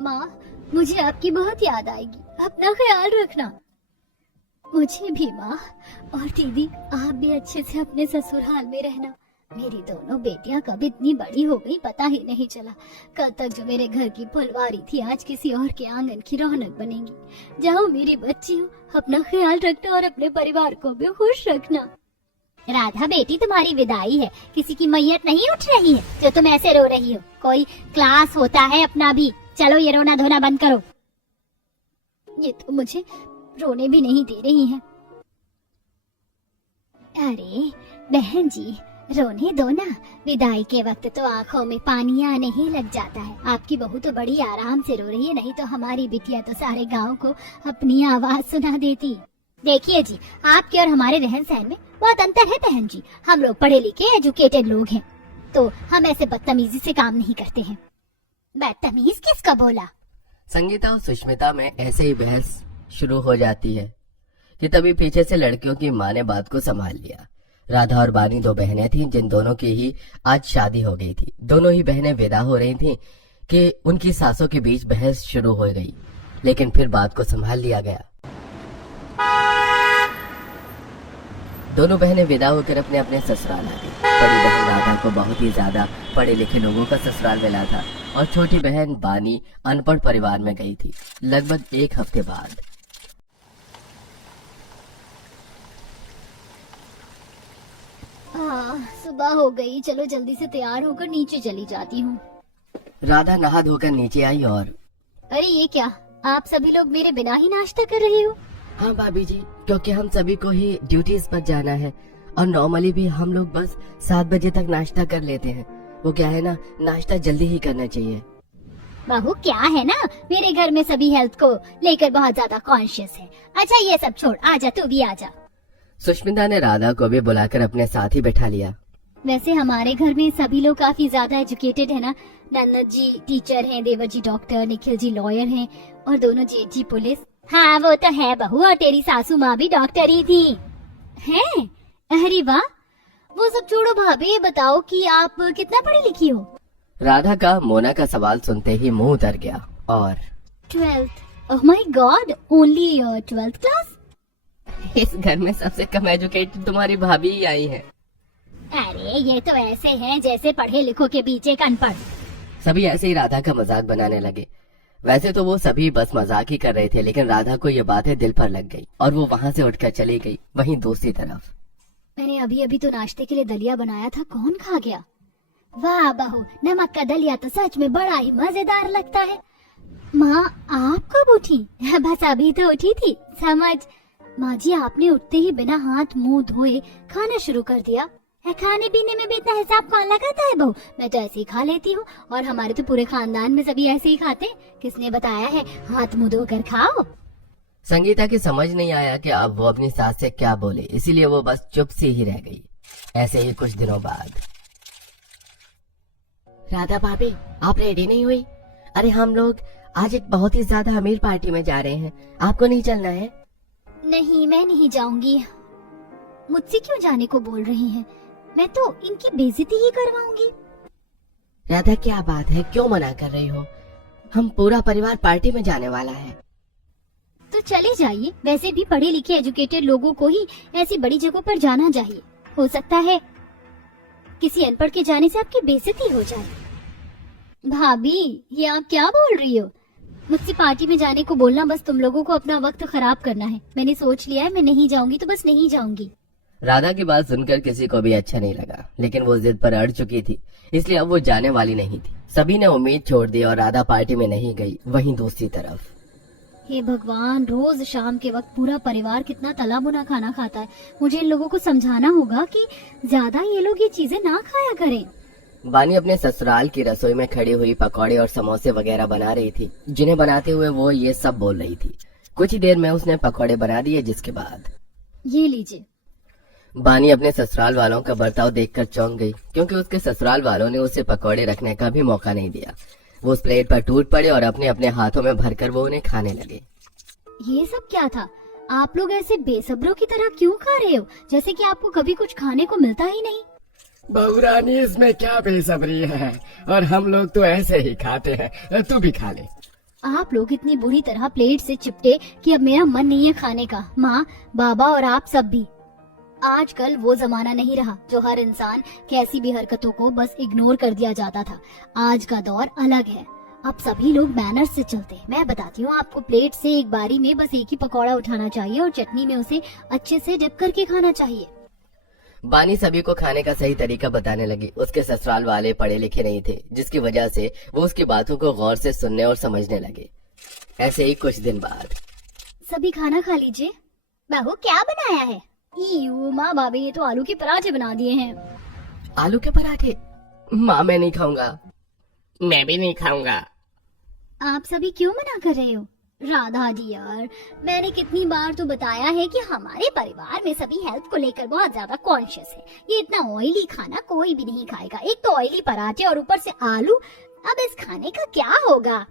माँ, मुझे आपकी बहुत याद आएगी, अपना ख्याल रखना। मुझे भी माँ, और दीदी आप भी अच्छे से अपने ससुराल में रहना। मेरी दोनों बेटियां कब इतनी बड़ी हो गई पता ही नहीं चला। कल तक जो मेरे घर की फुलवारी थी आज किसी और के आंगन की रौनक बनेगी। जाओ मेरी बच्ची हो, अपना ख्याल रखना और अपने परिवार को भी खुश रखना। राधा बेटी, तुम्हारी विदाई है, किसी की मैयत नहीं उठ रही है जो तुम ऐसे रो रही हो। कोई क्लास होता है अपना भी। चलो ये रोना धोना बंद करो। ये तो मुझे रोने भी नहीं दे रही है। अरे बहन जी, रोने दो ना, विदाई के वक्त तो आंखों में पानी आने ही लग जाता है। आपकी बहू तो बड़ी आराम से रो रही है, नहीं तो हमारी बिटिया तो सारे गांव को अपनी आवाज सुना देती। देखिए जी, आपके और हमारे रहन सहन में बहुत अंतर है बहन जी। हम लोग पढ़े लिखे एजुकेटेड लोग हैं, तो हम ऐसे बदतमीजी से काम नहीं करते हैं। बदतमीज किसका बोला? संगीता और सुष्मिता में ऐसे ही बहस शुरू हो जाती है कि तभी पीछे से लड़कियों की माँ ने बात को संभाल लिया। राधा और बानी दो बहनें थीं जिन दोनों की ही आज शादी हो गई थी। दोनों ही बहनें विदा हो रही थीं कि उनकी सासों के बीच बहस शुरू हो गई, लेकिन फिर बात को संभाल लिया गया। दोनों बहनें विदा होकर अपने अपने ससुराल आ गई। बड़ी बहन राधा को बहुत ही ज्यादा पढ़े लिखे लोगों का ससुराल मिला था और छोटी बहन बानी अनपढ़ परिवार में गई थी। लगभग एक हफ्ते बाद सुबह हो गई, चलो जल्दी से तैयार होकर नीचे चली जाती हूँ। राधा नहा धोकर नीचे आई और अरे ये क्या, आप सभी लोग मेरे बिना ही नाश्ता कर रहे हो? हाँ भाभी जी, क्योंकि हम सभी को ही ड्यूटीज पर जाना है और नॉर्मली भी हम लोग बस 7 बजे तक नाश्ता कर लेते हैं। वो क्या है ना, नाश्ता जल्दी ही करना चाहिए। बहू क्या है ना, मेरे घर में सभी हेल्थ को लेकर बहुत ज्यादा कॉन्शियस है। अच्छा ये सब छोड़, आजा तू भी आजा। सुष्मिता ने राधा को भी बुलाकर अपने साथ ही बैठा लिया। वैसे हमारे घर में सभी लोग काफी ज्यादा एजुकेटेड है ना। नन्नद जी टीचर हैं, देवर जी डॉक्टर, निखिल जी लॉयर हैं और दोनों जेठ जी पुलिस। हाँ वो तो है बहू, और तेरी सासू माँ भी डॉक्टर ही थी। हैं? अरे वाह। वो सब छोड़ो भाभी, ये बताओ कि आप कितना पढ़ी लिखी हो? राधा का मोना का सवाल सुनते ही मुंह उतर गया और 12th। Oh my God, only 12th class? इस घर में सबसे कम एजुकेटेड तुम्हारी भाभी ही आई है। अरे ये तो ऐसे हैं जैसे पढ़े लिखों के बीच एक अनपढ़। सभी ऐसे ही राधा का मजाक बनाने लगे। वैसे तो वो सभी बस मजाक ही कर रहे थे, लेकिन राधा को ये बातें दिल पर लग गई और वो वहाँ से उठकर चली गई। वहीं दूसरी तरफ मैंने अभी अभी तो नाश्ते के लिए दलिया बनाया था, कौन खा गया? वाह बहू, नमक का दलिया तो सच में बड़ा ही मजेदार लगता है। माँ आप कब उठी? बस अभी तो उठी थी, समझ। माँ जी आपने उठते ही बिना हाथ मुंह धोए खाना शुरू कर दिया। खाने पीने में भी इतना हिसाब कौन लगाता है बहू? मैं तो ऐसे ही खा लेती हूँ और हमारे तो पूरे खानदान में सभी ऐसे ही खाते। किसने बताया है हाथ मुंह धोकर खाओ? संगीता की समझ नहीं आया कि अब वो अपनी सास से क्या बोले, इसीलिए वो बस चुप सी ही रह गई। ऐसे ही कुछ दिनों बाद राधा भाभी, आप रेडी नहीं हुई? अरे हम लोग आज एक बहुत ही ज्यादा अमीर पार्टी में जा रहे हैं, आपको नहीं चलना है? नहीं मैं नहीं जाऊंगी। मुझसे क्यों जाने को बोल रही हैं? मैं तो इनकी बेइज्जती ही करवाऊंगी। राधा क्या बात है, क्यों मना कर रही हो? हम पूरा परिवार पार्टी में जाने वाला है। तो चले जाइए, वैसे भी पढ़े लिखे एजुकेटेड लोगों को ही ऐसी बड़ी जगहों पर जाना चाहिए। हो सकता है किसी अनपढ़ के जाने से आपकी बेइज्जती हो जाए। भाभी ये आप क्या बोल रही हो? मुझसे पार्टी में जाने को बोलना बस तुम लोगों को अपना वक्त खराब करना है। मैंने सोच लिया है, मैं नहीं जाऊंगी तो बस नहीं जाऊंगी। राधा की बात सुनकर किसी को भी अच्छा नहीं लगा, लेकिन वो जिद पर अड़ चुकी थी, इसलिए अब वो जाने वाली नहीं थी। सभी ने उम्मीद छोड़ दी और राधा पार्टी में नहीं गई। वहीं दूसरी तरफ हे भगवान, रोज शाम के वक्त पूरा परिवार कितना तला भुना खाना खाता है। मुझे इन लोगों को समझाना होगा कि ज्यादा ये लोग ये चीजें ना खाया करें। बानी अपने ससुराल की रसोई में खड़ी हुई पकौड़े और समोसे वगैरह बना रही थी, जिन्हें बनाते हुए वो ये सब बोल रही थी। कुछ ही देर में उसने पकौड़े बना दिए, जिसके बाद ये लीजिए। बानी अपने ससुराल वालों का बर्ताव देखकर चौंक गई, क्योंकि उसके ससुराल वालों ने उसे पकौड़े रखने का भी मौका नहीं दिया। वो उस प्लेट पर टूट पड़े और अपने अपने हाथों में भरकर वो उन्हें खाने लगे। ये सब क्या था? आप लोग ऐसे बेसब्रों की तरह क्यों खा रहे हो, जैसे कि आपको कभी कुछ खाने को मिलता ही नहीं? बहुरानी, इसमें क्या बेसब्री है, और हम लोग तो ऐसे ही खाते हैं, तू भी खा ले। आप लोग इतनी बुरी तरह प्लेट से चिपटे कि अब मेरा मन नहीं है खाने का। माँ, बाबा और आप सब भी। आजकल वो जमाना नहीं रहा जो हर इंसान कैसी भी हरकतों को बस इग्नोर कर दिया जाता था। आज का दौर अलग है। अब सभी लोग मैनर्स से चलते हैं। मैं बताती हूँ आपको, प्लेट से एक बारी में बस एक ही पकौड़ा उठाना चाहिए और चटनी में उसे अच्छे से डिप करके खाना चाहिए। बानी सभी को खाने का सही तरीका बताने लगी। उसके ससुराल वाले पढ़े लिखे नहीं थे, जिसकी वजह से वो उसकी बातों को गौर से सुनने और समझने लगे। ऐसे ही कुछ दिन बाद, सभी खाना खा लीजिए। बहू, क्या बनाया है? ईयू, माँ भाभी ने तो आलू के पराठे बना दिए हैं। आलू के पराठे? माँ, मैं नहीं खाऊंगा। मैं भी नहीं खाऊंगा। आप सभी क्यों मना कर रहे हो? राधा जी यार, मैंने कितनी बार तो बताया है कि हमारे परिवार में सभी हेल्थ को लेकर बहुत ज्यादा कॉन्शियस है। ये इतना ऑयली खाना कोई भी नहीं खाएगा। एक तो ऑयली पराठे और ऊपर से आलू। अब इस खाने का क्या होगा?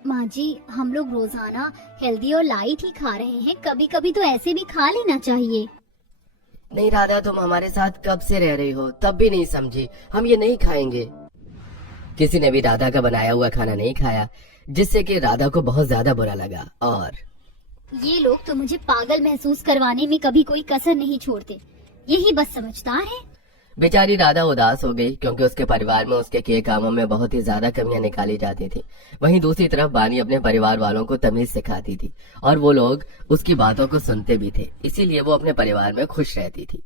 माँ जी, हम लोग रोजाना हेल्दी और लाइट ही खा रहे हैं, कभी कभी तो ऐसे भी खा लेना चाहिए। नहीं राधा, तुम हमारे साथ कब से रह रही हो, तब भी नहीं समझी। हम ये नहीं खाएंगे। किसी ने भी राधा का बनाया हुआ खाना नहीं खाया, जिससे कि राधा को बहुत ज्यादा बुरा लगा। और ये लोग तो मुझे पागल महसूस करवाने में कभी कोई कसर नहीं छोड़ते। यही बस समझदार है। बेचारी राधा उदास हो गई, क्योंकि उसके परिवार में उसके किए कामों में बहुत ही ज्यादा कमियां निकाली जाती थी। वहीं दूसरी तरफ बानी अपने परिवार वालों को तमीज सिखाती थी और वो लोग उसकी बातों को सुनते भी थे, इसीलिए वो अपने परिवार में खुश रहती थी।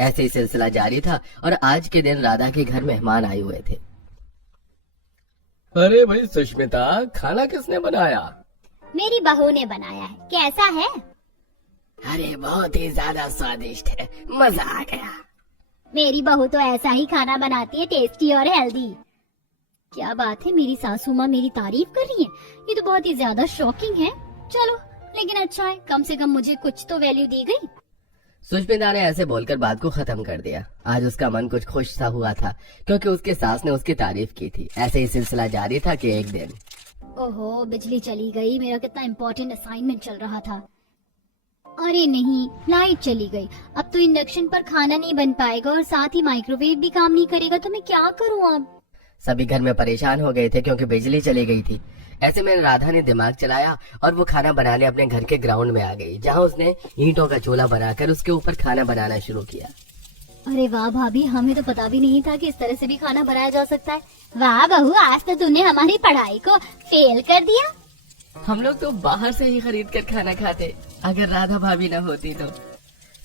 ऐसे ही सिलसिला जारी था और आज के दिन राधा के घर मेहमान आए हुए थे। अरे भाई सुष्मिता, खाना किसने बनाया? मेरी बहू ने बनाया है। कैसा है? अरे बहुत ही ज्यादा स्वादिष्ट है, मजा आ गया। मेरी बहू तो ऐसा ही खाना बनाती है, टेस्टी और हेल्दी। क्या बात है, मेरी सासू माँ मेरी तारीफ कर रही है। ये तो बहुत ही ज्यादा शॉकिंग है। चलो, लेकिन अच्छा है, कम से कम मुझे कुछ तो वैल्यू दी गई। सुष्मिता ने ऐसे बोलकर बात को खत्म कर दिया। आज उसका मन कुछ खुश सा हुआ था, क्योंकि उसके सास ने उसकी तारीफ की थी। ऐसे ही सिलसिला जारी था कि एक दिन, ओहो, बिजली चली गई। मेरा कितना इम्पोर्टेंट असाइनमेंट चल रहा था। अरे नहीं, लाइट चली गई। अब तो इंडक्शन पर खाना नहीं बन पाएगा और साथ ही माइक्रोवेव भी काम नहीं करेगा। तो मैं क्या करूँ अब? सभी घर में परेशान हो गए थे क्योंकि बिजली चली गई थी। ऐसे में राधा ने दिमाग चलाया और वो खाना बनाने अपने घर के ग्राउंड में आ गई, जहाँ उसने ईंटों का चूल्हा बनाकर उसके ऊपर खाना बनाना शुरू किया। अरे वाह भाभी, हमें तो पता भी नहीं था कि इस तरह से भी खाना बनाया जा सकता है। वाह बहू, आज तो तूने हमारी पढ़ाई को फेल कर दिया। हम लोग तो बाहर से ही खरीद कर खाना खाते, अगर राधा भाभी न होती तो।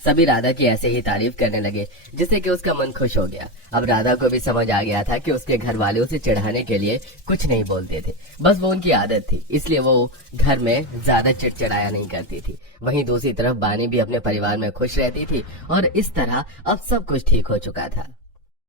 सभी राधा की ऐसे ही तारीफ करने लगे, जिससे कि उसका मन खुश हो गया। अब राधा को भी समझ आ गया था कि उसके घर वाले उसे चिढ़ाने के लिए कुछ नहीं बोलते थे, बस वो उनकी आदत थी, इसलिए वो घर में ज्यादा चिड़चिड़ाया नहीं करती थी। वहीं दूसरी तरफ बानी भी अपने परिवार में खुश रहती थी और इस तरह अब सब कुछ ठीक हो चुका था।